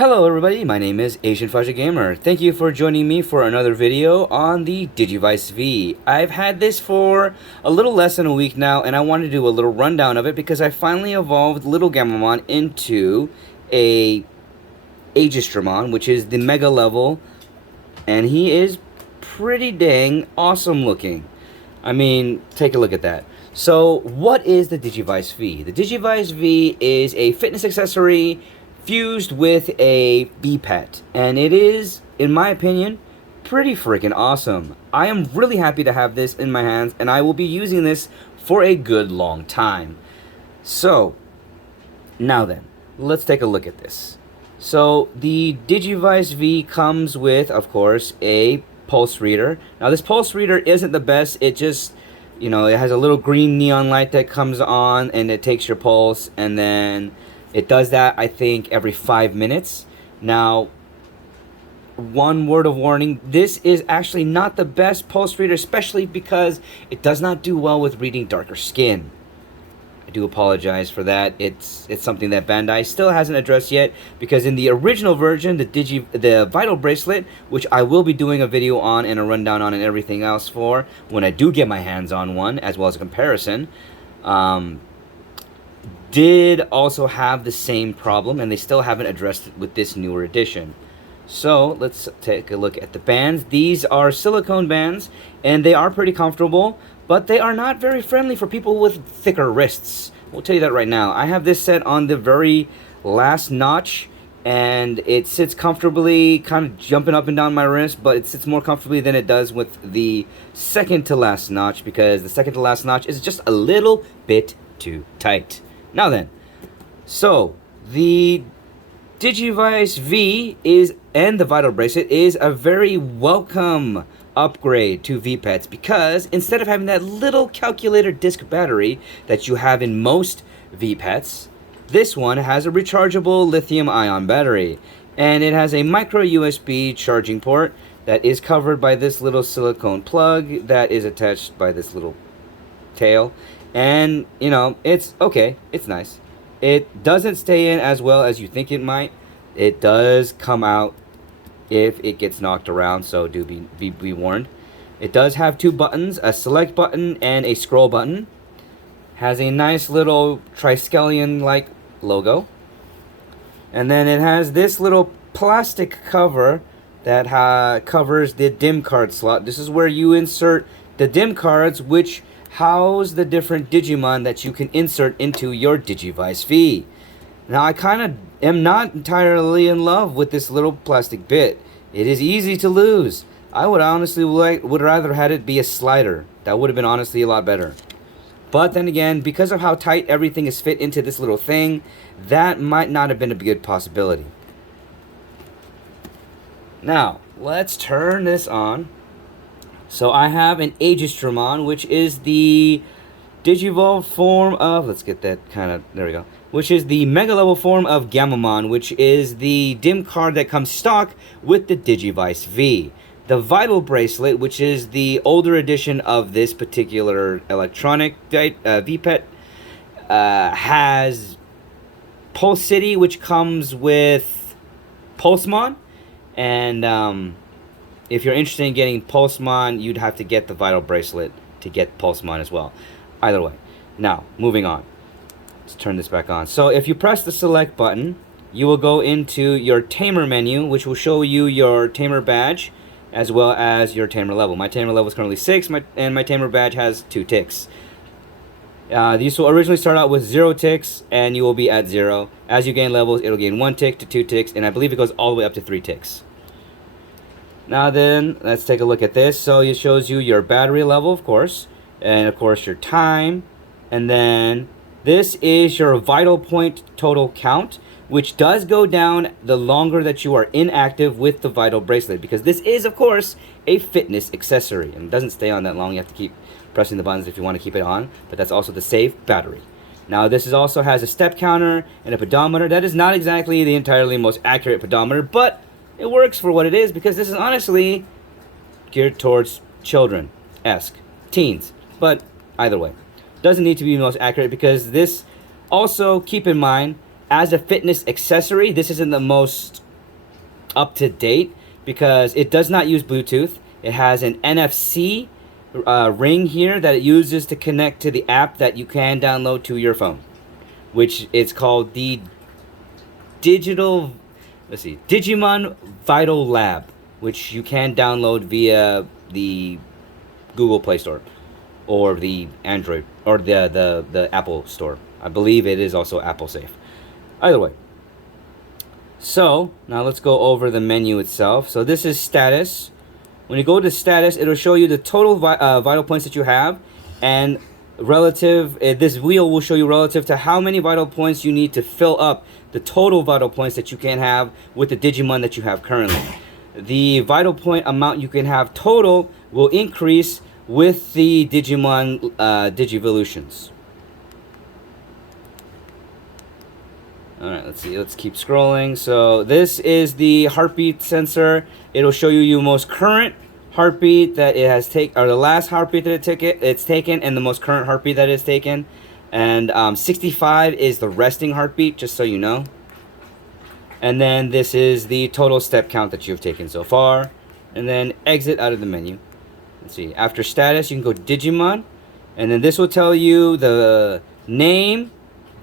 Hello everybody, my name is Asian Fudge Gamer. Thank you for joining me for another video on the Digivice V. I've had this for a little less than a week now, and I wanted to do a little rundown of it because I finally evolved Little Gamamon into a Aegistramon, which is the Mega level, and he is pretty dang awesome looking. I mean, take a look at that. So, what is the Digivice V? The Digivice V is a fitness accessory fused with a V-Pet, and it is, in my opinion, pretty freaking awesome. I am really happy to have this in my hands, and I will be using this for a good long time. So, now then, let's take a look at this. So, the Digivice V comes with, of course, a pulse reader. Now, this pulse reader isn't the best. It just, it has a little green neon light that comes on, and it takes your pulse, and then it does that, I think, every 5 minutes. Now, one word of warning, this is actually not the best pulse reader, especially because it does not do well with reading darker skin. I do apologize for that. It's something that Bandai still hasn't addressed yet, because in the original version, the Vital Bracelet, which I will be doing a video on and a rundown on and everything else for when I do get my hands on one, as well as a comparison, did also have the same problem, and they still haven't addressed it with this newer edition. So let's take a look at the bands. These are silicone bands, and they are pretty comfortable, but they are not very friendly for people with thicker wrists. We'll tell you that right now. I have this set on the very last notch, and it sits comfortably, kind of jumping up and down my wrist, but it sits more comfortably than it does with the second to last notch, because the second to last notch is just a little bit too tight. Now then, so the Digivice V and the Vital Bracelet is a very welcome upgrade to V-Pets, because instead of having that little calculator disc battery that you have in most V-Pets, this one has a rechargeable lithium-ion battery, and it has a micro USB charging port that is covered by this little silicone plug that is attached by this little tail. And, it's okay. It's nice. It doesn't stay in as well as you think it might. It does come out if it gets knocked around, so do be warned. It does have two buttons, a select button and a scroll button. Has a nice little Triskelion-like logo. And then it has this little plastic cover that covers the DIM card slot. This is where you insert the DIM cards, which house the different Digimon that you can insert into your Digivice V. Now, I kind of am not entirely in love with this little plastic bit. It is easy to lose. I would honestly would rather had it be a slider. That would have been honestly a lot better. But then again, because of how tight everything is fit into this little thing, that might not have been a good possibility. Now, let's turn this on. So I have an Aegistramon, which is the Digivolve form of, which is the Mega level form of Gamamon, which is the DIM card that comes stock with the Digivice V. The Vital Bracelet, which is the older edition of this particular electronic V-Pet, has Pulse City, which comes with Pulsemon, and if you're interested in getting Pulsemon, you'd have to get the Vital Bracelet to get Pulsemon as well. Either way. Now, moving on. Let's turn this back on. So, if you press the select button, you will go into your Tamer menu, which will show you your Tamer badge, as well as your Tamer level. My Tamer level is currently 6, and my Tamer badge has 2 ticks. These will originally start out with 0 ticks, and you will be at 0. As you gain levels, it'll gain 1 tick to 2 ticks, and I believe it goes all the way up to 3 ticks. Now then, let's take a look at this. So it shows you your battery level, of course, and of course your time, and then this is your vital point total count, which does go down the longer that you are inactive with the Vital Bracelet, because this is, of course, a fitness accessory, and it doesn't stay on that long. You have to keep pressing the buttons if you want to keep it on, but that's also the safe battery. Now, this also has a step counter and a pedometer. That is not exactly the entirely most accurate pedometer, but it works for what it is, because this is honestly geared towards children-esque, teens. But either way, doesn't need to be the most accurate, because this also, keep in mind, as a fitness accessory, this isn't the most up to date because it does not use Bluetooth. It has an NFC ring here that it uses to connect to the app that you can download to your phone, which it's called the Digimon Vital Lab, which you can download via the Google Play Store or the Android or the Apple Store. I believe it is also Apple safe. Either way. So now let's go over the menu itself. So this is status. When you go to status, it'll show you the total vital points that you have, and relative. This wheel will show you relative to how many vital points you need to fill up the total vital points that you can have with the Digimon that you have currently. The vital point amount you can have total will increase with the Digimon Digivolutions. Alright, let's see. Let's keep scrolling. So this is the heartbeat sensor. It'll show you your most current heartbeat that it has taken, or the last heartbeat that it's taken, and the most current heartbeat that it's taken. And 65 is the resting heartbeat, just so you know. And then this is the total step count that you've taken so far. And then exit out of the menu. Let's see. After status, you can go Digimon. And then this will tell you the name,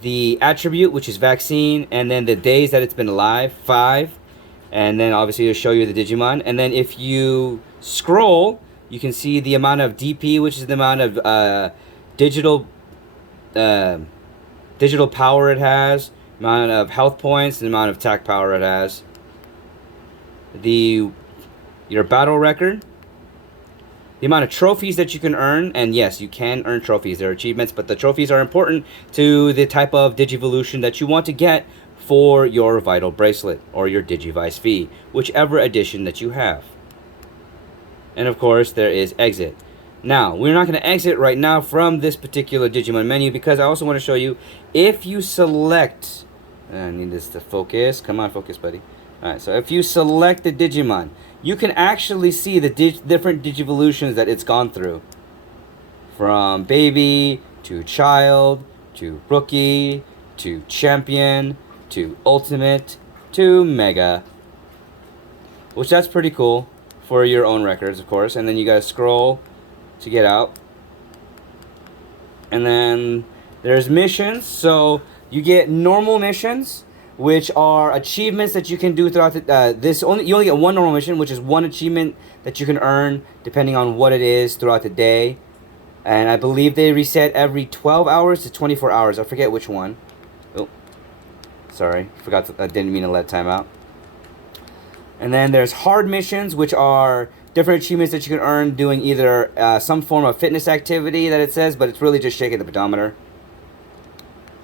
the attribute, which is vaccine, and then the days that it's been alive, 5. And then obviously it'll show you the Digimon. And then if you scroll, you can see the amount of DP, which is the amount of digital power it has, amount of health points, and the amount of attack power it has. Your battle record, the amount of trophies that you can earn, and yes, you can earn trophies. They're achievements, but the trophies are important to the type of Digivolution that you want to get for your Vital Bracelet or your Digivice V, whichever edition that you have. And of course, there is exit. Now, we're not going to exit right now from this particular Digimon menu because I also want to show you if you select, I need this to focus. Come on, focus, buddy. Alright, so if you select the Digimon, you can actually see the different Digivolutions that it's gone through. From baby, to child, to rookie, to champion, to ultimate, to mega. Which that's pretty cool for your own records, of course. And then you gotta scroll to get out. And then there's missions. So you get normal missions, which are achievements that you can do throughout the, you only get one normal mission, which is one achievement that you can earn depending on what it is throughout the day. And I believe they reset every 12 hours to 24 hours. I forget which one. Oh, sorry, I didn't mean to let time out. And then there's hard missions, which are different achievements that you can earn doing either some form of fitness activity that it says, but it's really just shaking the pedometer.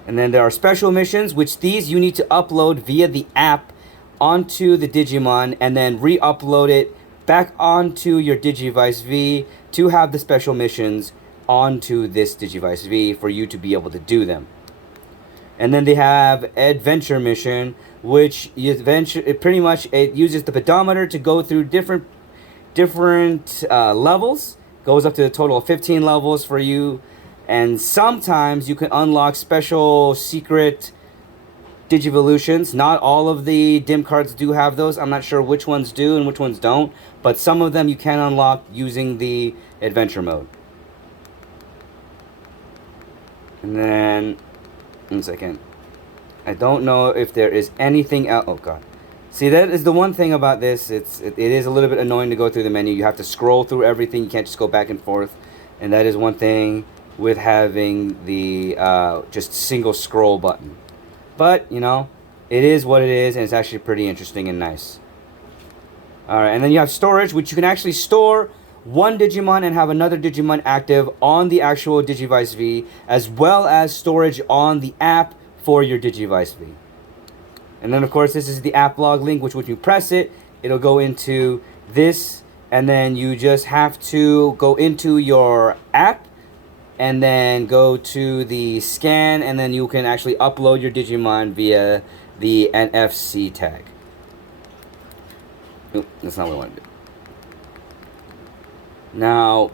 And then there are special missions, which these you need to upload via the app onto the Digimon and then re-upload it back onto your Digivice V to have the special missions onto this Digivice V for you to be able to do them. And then they have adventure mission, which pretty much it uses the pedometer to go through different levels. Goes up to a total of 15 levels for you. And sometimes you can unlock special secret Digivolutions. Not all of the dim cards do have those. I'm not sure which ones do and which ones don't. But some of them you can unlock using the adventure mode. And then, one second. I don't know if there is anything else. Oh, God. See, that is the one thing about this. It is a little bit annoying to go through the menu. You have to scroll through everything. You can't just go back and forth. And that is one thing with having the just single scroll button. But, you know, it is what it is, and it's actually pretty interesting and nice. Alright, and then you have storage, which you can actually store one Digimon and have another Digimon active on the actual Digivice V, as well as storage on the app for your Digivice V. And then, of course, this is the app log link, which when you press it, it'll go into this, and then you just have to go into your app, and then go to the scan, and then you can actually upload your Digimon via the NFC tag. Oop, that's not what I want to do. Now,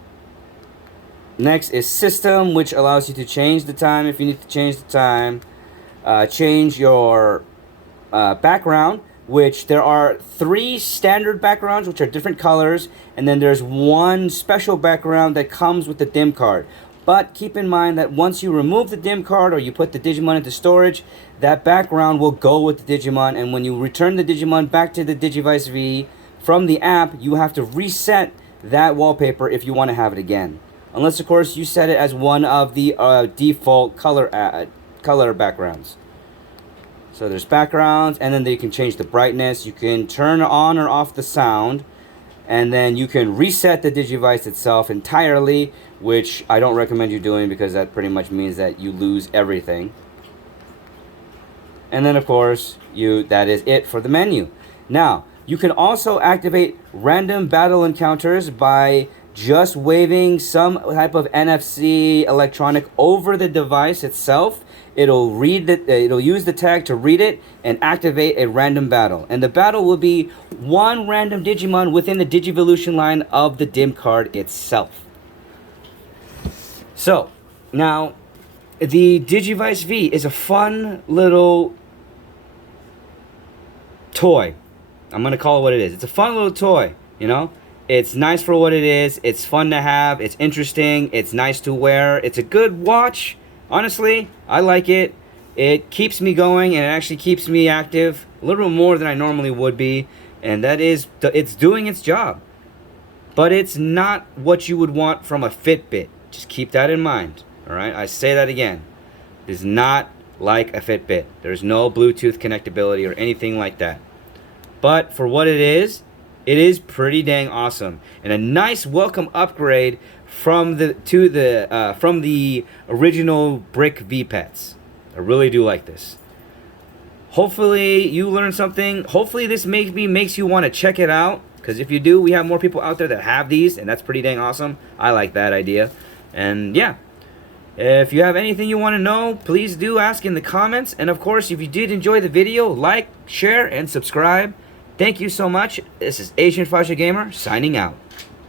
next is system, which allows you to change the time if you need to change the time. Change your background, which there are 3 standard backgrounds, which are different colors, and then there's 1 special background that comes with the DIM card. But keep in mind that once you remove the DIM card or you put the Digimon into storage, that background will go with the Digimon, and when you return the Digimon back to the Digivice V from the app, you have to reset that wallpaper if you want to have it again. Unless, of course, you set it as one of the default color backgrounds. So there's backgrounds, and then you can change the brightness. You can turn on or off the sound, and then you can reset the Digivice itself entirely, which I don't recommend you doing because that pretty much means that you lose everything. And then, of course, that is it for the menu. Now, you can also activate random battle encounters by just waving some type of NFC electronic over the device itself. It'll use the tag to read it and activate a random battle. And the battle will be one random Digimon within the Digivolution line of the DIM card itself. So, now, the Digivice V is a fun little toy. I'm going to call it what it is. It's a fun little toy, you know? It's nice for what it is. It's fun to have. It's interesting. It's nice to wear. It's a good watch. Honestly, I like it. It keeps me going, and it actually keeps me active a little bit more than I normally would be. And that is, it's doing its job. But it's not what you would want from a Fitbit. Just keep that in mind. All right? I say that again. It is not like a Fitbit. There's no Bluetooth connectability or anything like that. But for what it is pretty dang awesome, and a nice welcome upgrade from the original Brick V-Pets. I really do like this. Hopefully you learned something. Hopefully this maybe makes you want to check it out, because if you do, we have more people out there that have these, and that's pretty dang awesome. I like that idea. And yeah, if you have anything you want to know, please do ask in the comments. And of course, if you did enjoy the video, like, share, and subscribe. Thank you so much. This is Asian Fascia Gamer signing out.